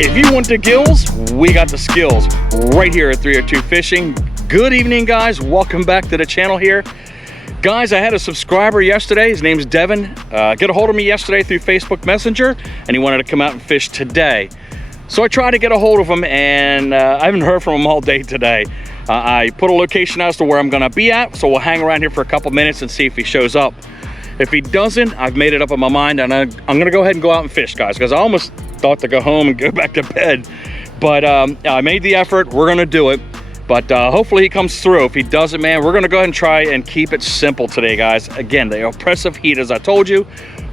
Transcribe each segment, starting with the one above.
If you want the gills, we got the skills right here at 302 Fishing. Good evening, guys. Welcome back to the channel here. Guys, I had a subscriber yesterday. His name's Devin. Get a hold of me yesterday through Facebook Messenger, and he wanted to come out and fish today. So I tried to get a hold of him, and I haven't heard from him all day today. I put a location as to where I'm gonna be at, so we'll hang around here for a couple minutes and see if he shows up. If he doesn't, I've made it up in my mind, and I'm gonna go ahead and go out and fish, guys, because I almost thought to go home and go back to bed. But I made the effort. We're gonna do it. But hopefully he comes through. If he doesn't, man, we're gonna go ahead and try and keep it simple today, guys. Again, the oppressive heat, as I told you,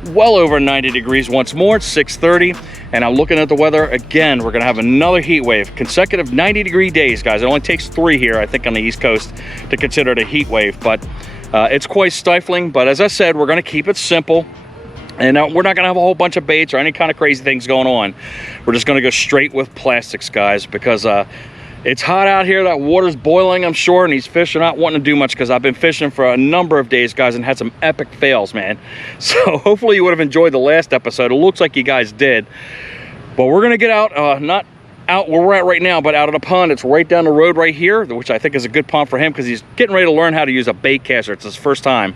well over 90 degrees once more. It's 6:30, and I'm looking at the weather. Again, we're gonna have another heat wave. Consecutive 90-degree days, guys. It only takes 3 here, I think, on the East Coast to consider it a heat wave. But it's quite stifling. But as I said, we're gonna keep it simple. And we're not gonna have a whole bunch of baits or any kind of crazy things going on. We're just gonna go straight with plastics, guys, because it's hot out here. That water's boiling, I'm sure, and these fish are not wanting to do much because I've been fishing for a number of days, guys, and had some epic fails, man. So hopefully you would have enjoyed the last episode. It looks like you guys did. But we're gonna get out, not out where we're at right now, but out of the pond. It's right down the road right here, which I think is a good pond for him because he's getting ready to learn how to use a bait caster. It's his first time.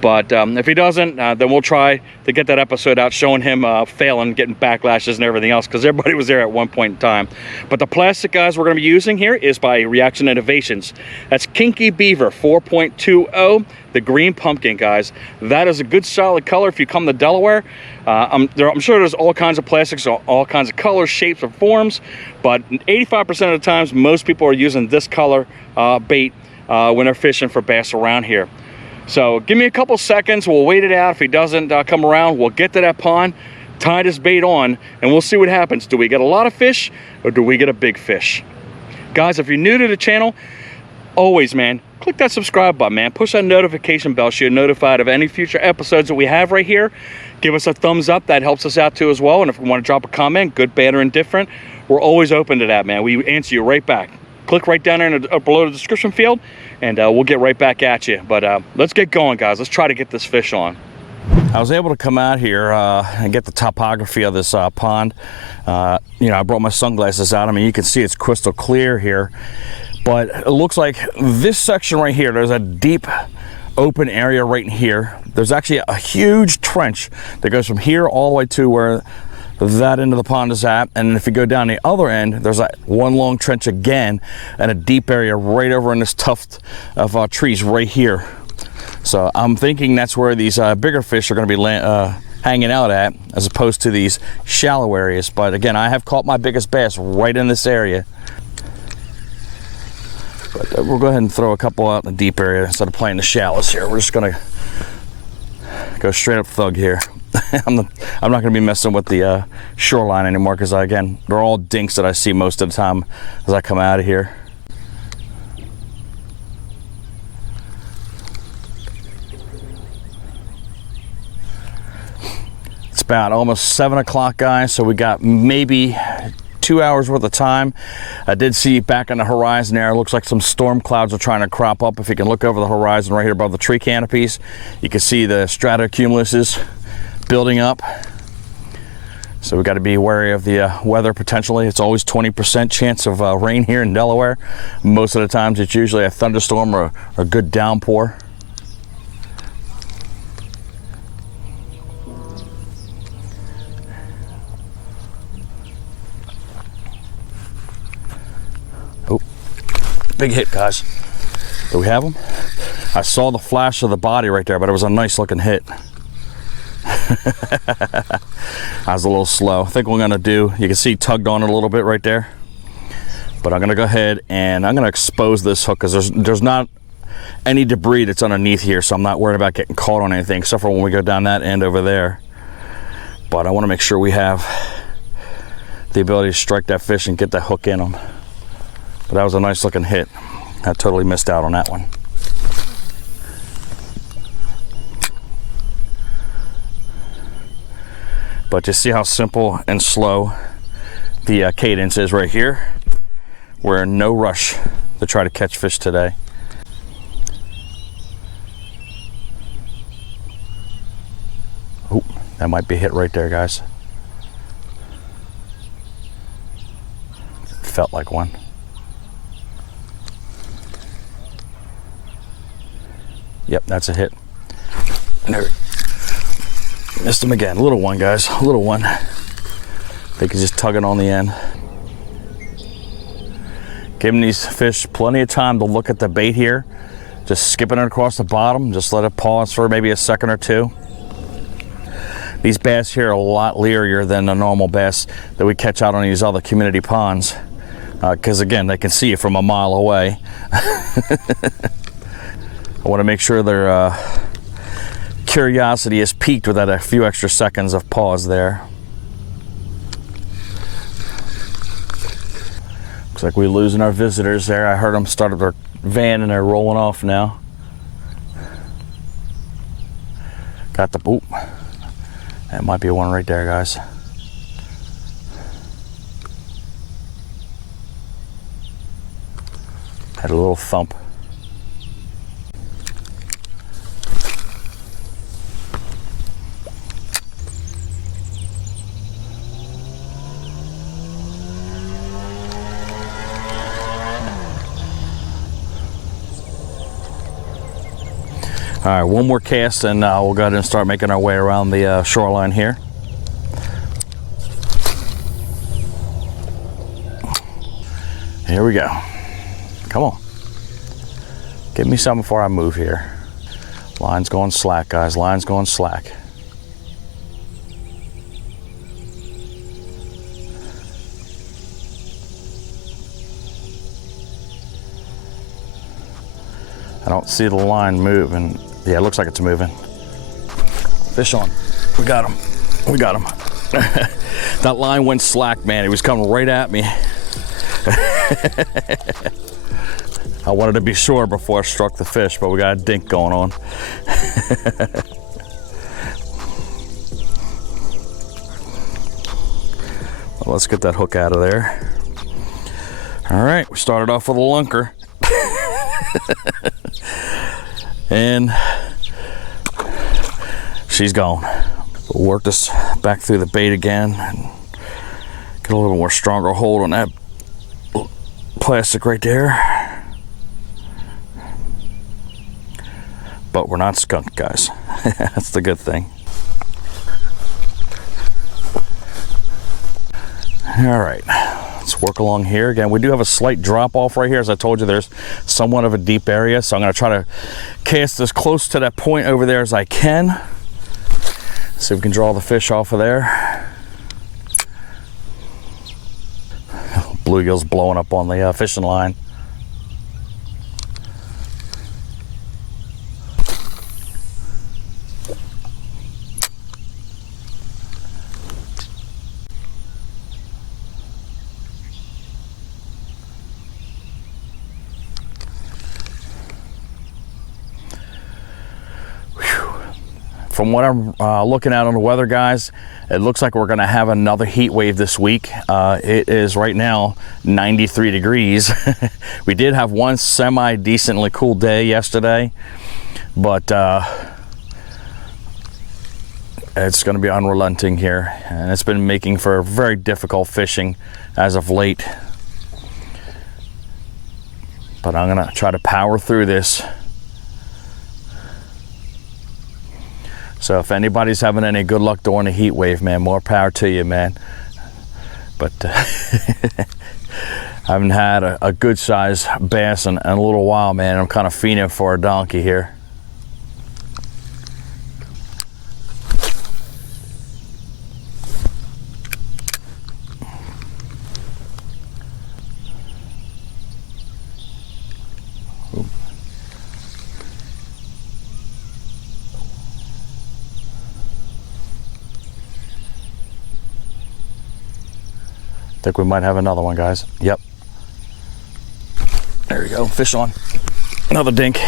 But if he doesn't, then we'll try to get that episode out showing him failing, getting backlashes and everything else, because everybody was there at one point in time. But the plastic, guys, we're going to be using here is by Reaction Innovations. That's Kinky Beaver 4.20, the green pumpkin, guys. That is a good solid color if you come to Delaware. I'm sure there's all kinds of plastics, all kinds of colors, shapes, and forms, but 85% of the times, most people are using this color bait when they're fishing for bass around here. So give me a couple seconds, we'll wait it out. If he doesn't come around, we'll get to that pond, tie this bait on, and we'll see what happens. Do we get a lot of fish or do we get a big fish? Guys, if you're new to the channel, always, man, click that subscribe button, man. Push that notification bell so you're notified of any future episodes that we have right here. Give us a thumbs up, that helps us out too as well. And if you want to drop a comment, good, bad, or indifferent, we're always open to that, man. We answer you right back. Click right down there in the, below the description field, and we'll get right back at you. But let's get going, guys. Let's try to get this fish on. I was able to come out here and get the topography of this pond. You know, I brought my sunglasses out. I mean, you can see it's crystal clear here. But it looks like this section right here, there's a deep open area right in here. There's actually a huge trench that goes from here all the way to where that end of the pond is at, and if you go down the other end, there's that one long trench again, and a deep area right over in this tuft of trees right here. So I'm thinking that's where these bigger fish are going to be hanging out at, as opposed to these shallow areas. But again, I have caught my biggest bass right in this area. But we'll go ahead and throw a couple out in the deep area instead of playing the shallows here. We're just going to go straight up thug here. I'm not going to be messing with the shoreline anymore, because again, they're all dinks that I see most of the time as I come out of here. It's about almost 7 o'clock, guys, so we got maybe 2 hours worth of time. I did see back on the horizon there, it looks like some storm clouds are trying to crop up. If you can look over the horizon right here above the tree canopies, you can see the stratocumuluses building up. So we got to be wary of the weather potentially. It's always 20% chance of rain here in Delaware. Most of the times it's usually a thunderstorm or a good downpour. Oh, big hit, guys. Do we have him? I saw the flash of the body right there, but it was a nice looking hit. I was a little slow. I think what I'm gonna do, you can see tugged on it a little bit right there, but I'm gonna go ahead and I'm gonna expose this hook, because there's not any debris that's underneath here, so I'm not worried about getting caught on anything except for when we go down that end over there. But I want to make sure we have the ability to strike that fish and get that hook in them. But that was a nice looking hit. I totally missed out on that one. But you see how simple and slow the cadence is right here. We're in no rush to try to catch fish today. Oh, that might be a hit right there, guys. felt like one. Yep, that's a hit. There. Missed him again. Little one, guys. Little one. They can just tug it on the end. Giving these fish plenty of time to look at the bait here. Just skipping it across the bottom. Just let it pause for maybe a second or two. These bass here are a lot learier than the normal bass that we catch out on these other community ponds. Because again, they can see you from a mile away. I want to make sure their curiosity is piqued with that a few extra seconds of pause there. Looks like we're losing our visitors there. I heard them start up their van and they're rolling off now. Got the boop. That might be one right there, guys. Had a little thump. All right, one more cast and we'll go ahead and start making our way around the shoreline here. Here we go. Come on. Give me something before I move here. Line's going slack, guys. Line's going slack. I don't see the line moving. Yeah, it looks like it's moving. Fish on. We got him. We got him. That line went slack, man. He was coming right at me. I wanted to be sure before I struck the fish, but we got a dink going on. Well, let's get that hook out of there. All right, we started off with a lunker. And she's gone. We'll work this back through the bait again and get a little more stronger hold on that plastic right there. But we're not skunked, guys. That's the good thing. All right, let's work along here. Again, we do have a slight drop off right here. As I told you, there's somewhat of a deep area, so I'm gonna try to cast as close to that point over there as I can. See if we can draw the fish off of there. Bluegill's blowing up on the fishing line. From what I'm looking at on the weather, guys, it looks like we're gonna have another heat wave this week. It is right now 93 degrees. We did have one semi-decently cool day yesterday, but it's gonna be unrelenting here. And it's been making for very difficult fishing as of late. But I'm gonna try to power through this. So if anybody's having any good luck during the heat wave, man, more power to you, man. But I haven't had a good sized bass in a little while, man. I'm kind of fiending for a donkey here. I think we might have another one, guys. Yep. There we go. Fish on. Another dink.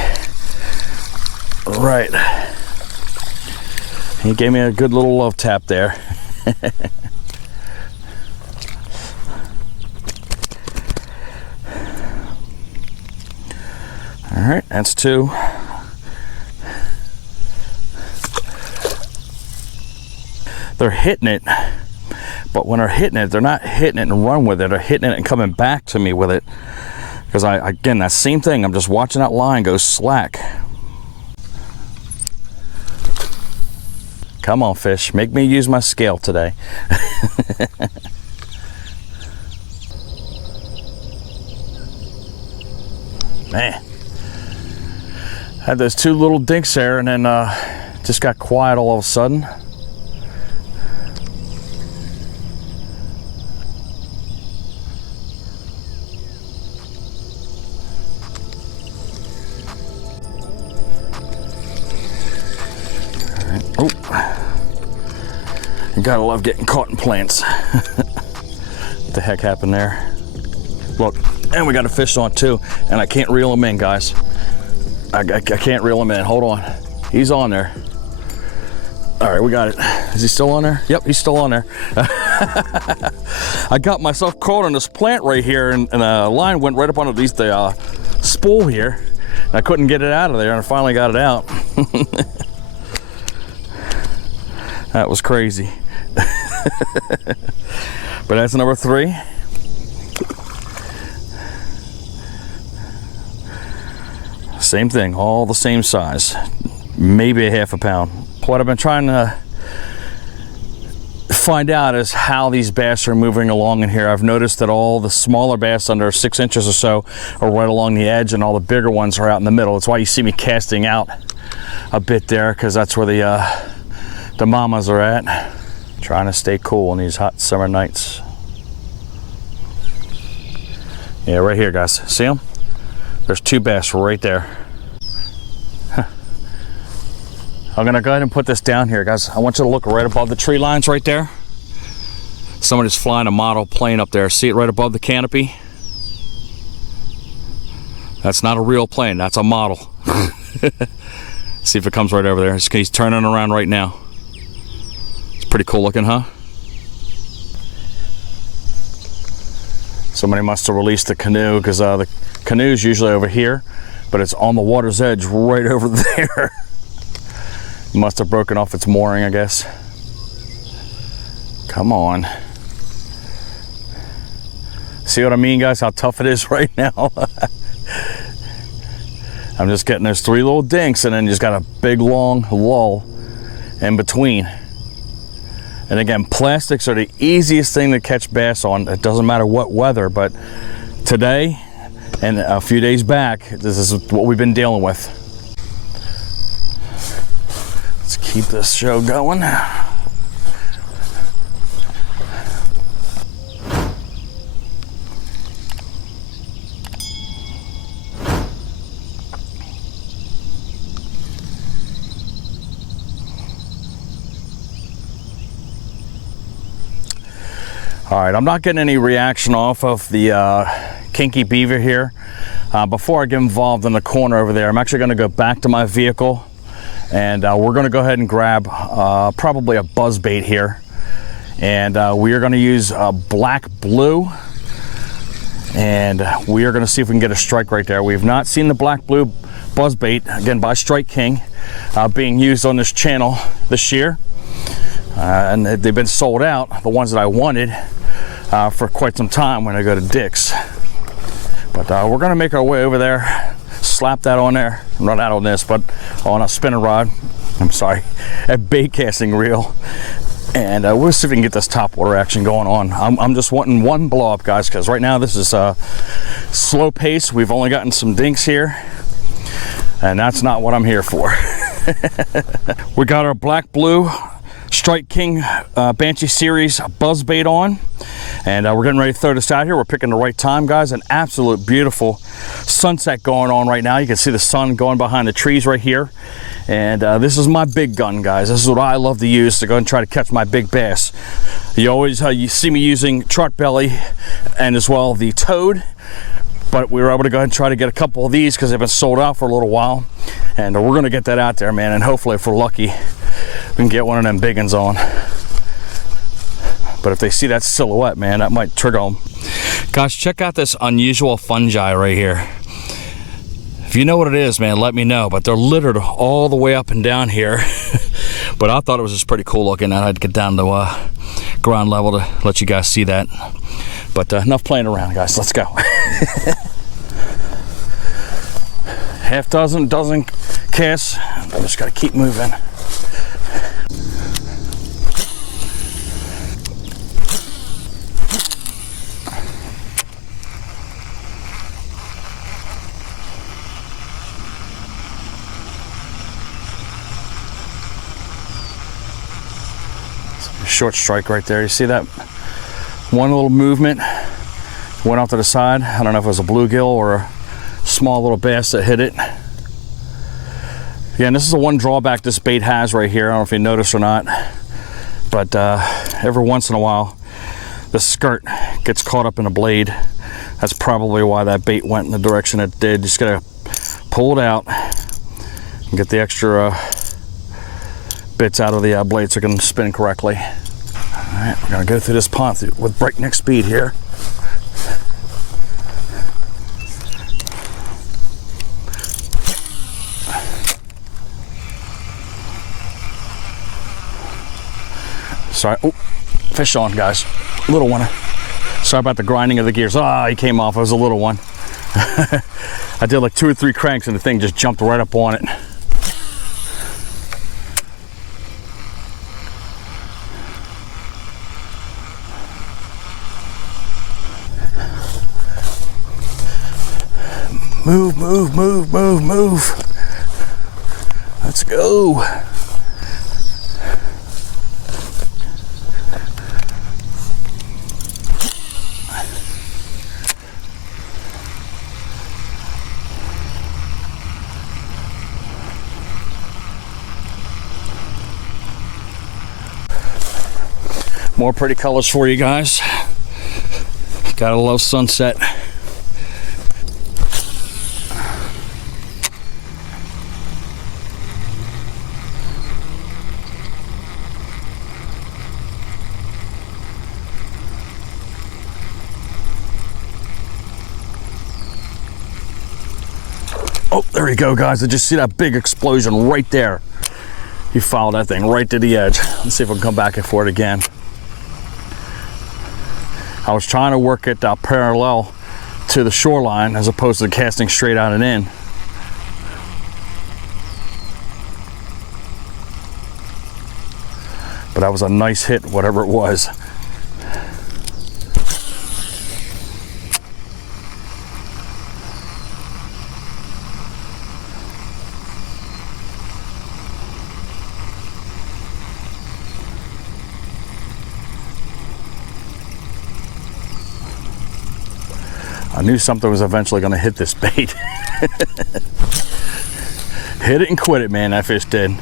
All right. He gave me a good little love tap there. All right, that's two. They're hitting it, But when they're hitting it, they're not hitting it and run with it. They're hitting it and coming back to me with it. Because again, that same thing, I'm just watching that line go slack. Come on, fish, make me use my scale today. Man, had those two little dinks there, and then just got quiet all of a sudden. Oh, you gotta love getting caught in plants. What the heck happened there? Look, and we got a fish on too, and I can't reel him in, guys. I can't reel him in. Hold on, he's on there. All right, we got it. Is he still on there? Yep, he's still on there. I got myself caught on this plant right here, and the line went right up underneath the spool here. And I couldn't get it out of there, and I finally got it out. That was crazy. But that's number 3. Same thing, all the same size, maybe a half a pound. What I've been trying to find out is how these bass are moving along in here. I've noticed that all the smaller bass under 6 inches or so are right along the edge, and all the bigger ones are out in the middle. That's why you see me casting out a bit there, because that's where the mamas are at. Trying to stay cool on these hot summer nights. Yeah, right here, guys. See them? There's 2 bass right there. I'm gonna go ahead and put this down here, guys. I want you to look right above the tree lines right there. Somebody's flying a model plane up there. See it right above the canopy? That's not a real plane, that's a model. See if it comes right over there. He's turning around right now. It's pretty cool looking, huh? Somebody must have released the canoe, because the canoe's usually over here, but it's on the water's edge right over there. Must have broken off its mooring, I guess. Come on. See what I mean, guys? How tough it is right now. I'm just getting those 3 little dinks, and then just got a big long lull in between. And again, plastics are the easiest thing to catch bass on. It doesn't matter what weather, but today and a few days back, this is what we've been dealing with. Let's keep this show going. All right, I'm not getting any reaction off of the Kinky Beaver here. Before I get involved in the corner over there, I'm actually gonna go back to my vehicle, and we're gonna go ahead and grab probably a buzzbait here. And we are gonna use black blue, and we are gonna see if we can get a strike right there. We've not seen the black blue buzzbait, again by Strike King, being used on this channel this year. And they've been sold out, the ones that I wanted, for quite some time when I go to Dick's. But we're gonna make our way over there, slap that on there, not out on this, but on a spinner rod, I'm sorry, a bait casting reel. And we'll see if we can get this topwater action going on. I'm just wanting one blow up, guys, because right now this is slow pace. We've only gotten some dinks here, and that's not what I'm here for. We got our black blue Strike King Banshee series buzzbait on, and we're getting ready to throw this out here. We're picking the right time, guys. An absolute beautiful sunset going on right now. You can see the sun going behind the trees right here, and this is my big gun, guys. This is what I love to use to go and try to catch my big bass. You always you see me using trot belly and as well the toad, but we were able to go ahead and try to get a couple of these because they've been sold out for a little while, and we're going to get that out there, man, and hopefully if we're lucky we can get one of them big ones on. But if they see that silhouette, man, that might trigger them. Guys, check out this unusual fungi right here. If you know what it is, man, let me know. But they're littered all the way up and down here. But I thought it was just pretty cool looking. I had to get down to ground level to let you guys see that. But enough playing around, guys. Let's go. Half dozen casts. I just gotta keep moving. Short strike right there. You see that one little movement went off to the side? I don't know if it was a bluegill or a small little bass that hit it. Yeah, and this is the one drawback this bait has right here. I don't know if you noticed or not, but every once in a while the skirt gets caught up in a blade. That's probably why that bait went in the direction it did. Just gotta pull it out and get the extra bits out of the blade so it can spin correctly. All right, we're gonna go through this pond with breakneck speed here. Sorry, oh, fish on, guys, little one. Sorry about the grinding of the gears. Ah, he came off, it was a little one. I did like 2 or 3 cranks and the thing just jumped right up on it. Move, move, move, move, move. Let's go. More pretty colors for you guys. Gotta love sunset. Oh, there you go, guys. Did you see that big explosion right there? You followed that thing right to the edge. Let's see if we can come back for it again. I was trying to work it parallel to the shoreline as opposed to casting straight out and in. But that was a nice hit, whatever it was. I knew something was eventually going to hit this bait. Hit it and quit it, man, that fish did.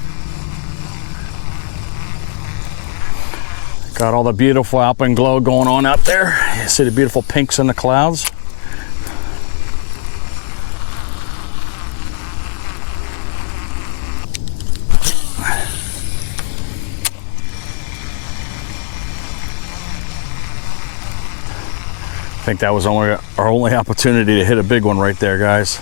Got all the beautiful alpine glow going on out there. You see the beautiful pinks in the clouds. I think that was our only opportunity to hit a big one right there, guys.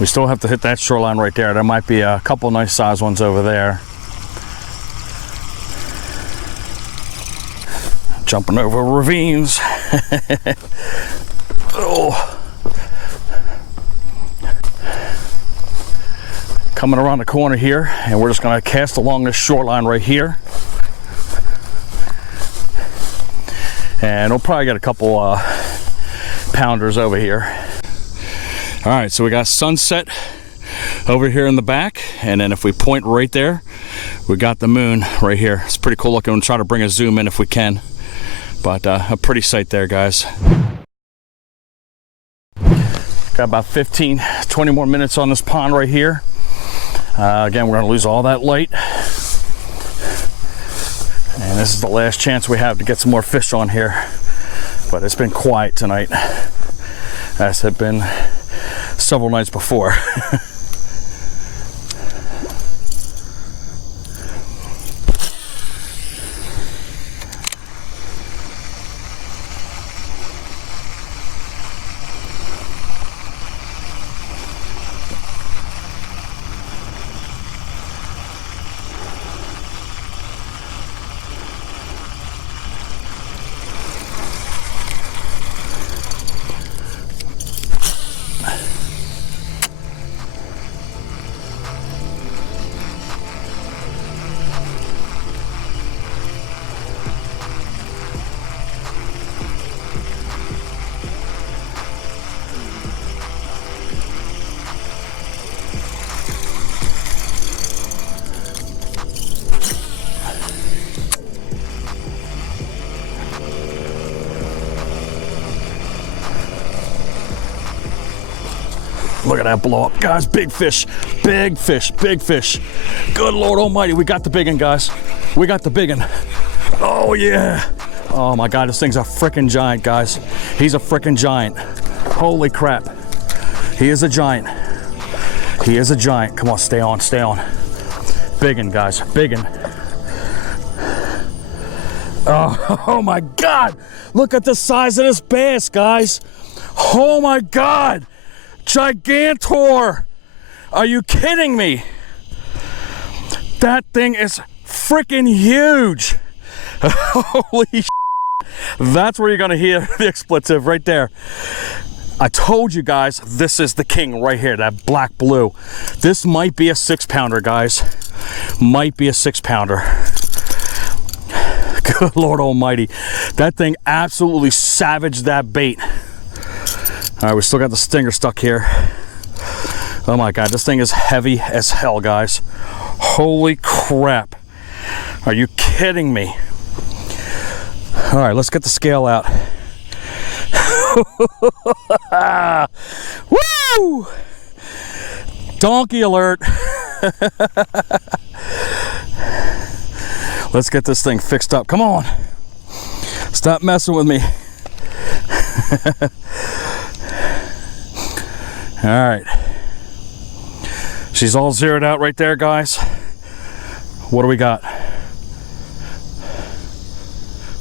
We still have to hit that shoreline right there. There might be a couple nice size ones over there. Jumping over ravines. Oh. Coming around the corner here, and we're just gonna cast along this shoreline right here. And we'll probably get a couple pounders over here. All right, so we got sunset over here in the back, and then if we point right there, we got the moon right here. It's pretty cool looking. We'll try to bring a zoom in if we can, but a pretty sight there, guys. Got about 15-20 more minutes on this pond right here. Again, we're gonna lose all that light. And this is the last chance we have to get some more fish on here. But it's been quiet tonight, as had been several nights before. Look at that blow up, guys. Big fish, big fish, big fish. Good Lord Almighty, we got the big one, guys. We got the big one. Oh yeah. Oh my God, this thing's a freaking giant, guys. He's a freaking giant. Holy crap. He is a giant. He is a giant. Come on, stay on, stay on. Big one, guys, big one. Oh my God. Look at the size of this bass, guys. Oh my God. Gigantor! Are you kidding me? That thing is freaking huge. Holy shit. That's where you're gonna hear the expletive right there. I told you guys, this is the king right here, that black blue. This might be a 6-pounder, guys. Might be a 6-pounder. Good Lord Almighty. That thing absolutely savaged that bait. All right, we still got the stinger stuck here. Oh my God, this thing is heavy as hell, guys. Holy crap. Are you kidding me? All right, let's get the scale out. Woo! Donkey alert. Let's get this thing fixed up. Come on. Stop messing with me. All right, she's all zeroed out right there, guys. What do we got?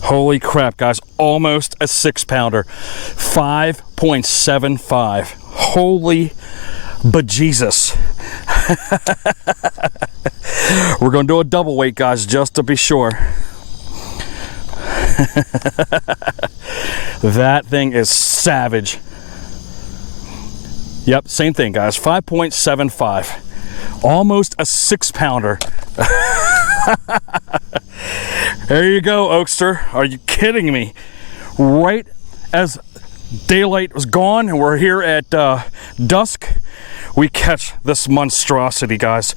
Holy crap, guys, almost a 6-pounder, 5.75. Holy bejesus. We're gonna do a double weight, guys, just to be sure. That thing is savage. Yep, same thing, guys. 5.75. Almost a 6-pounder. There you go, Oakster. Are you kidding me? Right as daylight was gone and we're here at dusk, we catch this monstrosity, guys.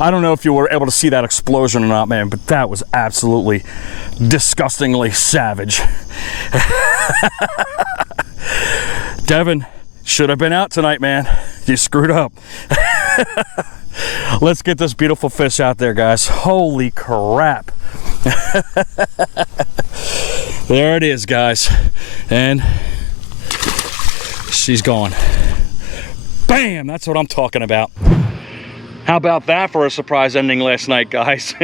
I don't know if you were able to see that explosion or not, man, but that was absolutely disgustingly savage. Devin, should have been out tonight, man. You screwed up. Let's get this beautiful fish out there, guys. Holy crap. There it is, guys. And she's gone. Bam! That's what I'm talking about. How about that for a surprise ending last night, guys?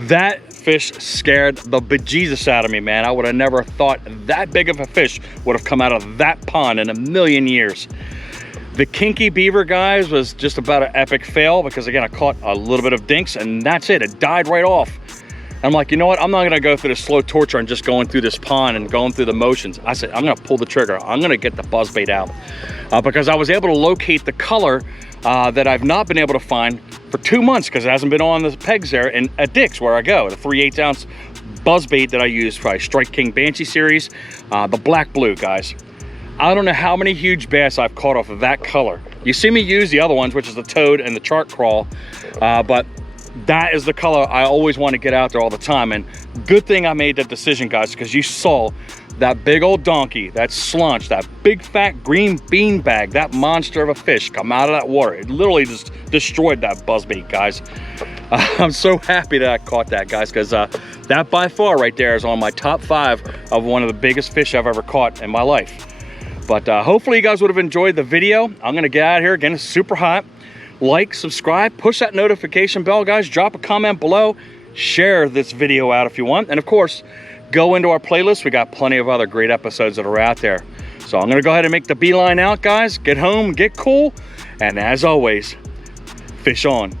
That fish scared the bejesus out of me, man. I would have never thought that big of a fish would have come out of that pond in a million years. The Kinky Beaver, guys, was just about an epic fail because, again, I caught a little bit of dinks and that's it. It died right off. I'm like, you know what? I'm not gonna go through the slow torture and just going through this pond and going through the motions. I said, I'm gonna pull the trigger. I'm gonna get the buzzbait out because I was able to locate the color that I've not been able to find for 2 months because it hasn't been on the pegs there and at Dick's where I go. The 3/8 ounce buzzbait that I use for my Strike King Banshee series, the black blue, guys. I don't know how many huge bass I've caught off of that color. You see me use the other ones, which is the toad and the chart crawl, but that is the color I always want to get out there all the time. And good thing I made that decision, guys, because you saw that big old donkey, that slunch, that big fat green bean bag, that monster of a fish come out of that water. It literally just destroyed that buzzbait, guys. I'm so happy that I caught that, guys, because that by far right there is on my top 5 of one of the biggest fish I've ever caught in my life. But hopefully you guys would have enjoyed the video. I'm gonna get out of here. Again, it's super hot. Like, subscribe, push that notification bell, guys. Drop a comment below. Share this video out if you want. And of course, go into our playlist. We got plenty of other great episodes that are out there. So I'm gonna go ahead and make the beeline out, guys. Get home, get cool. And as always, fish on.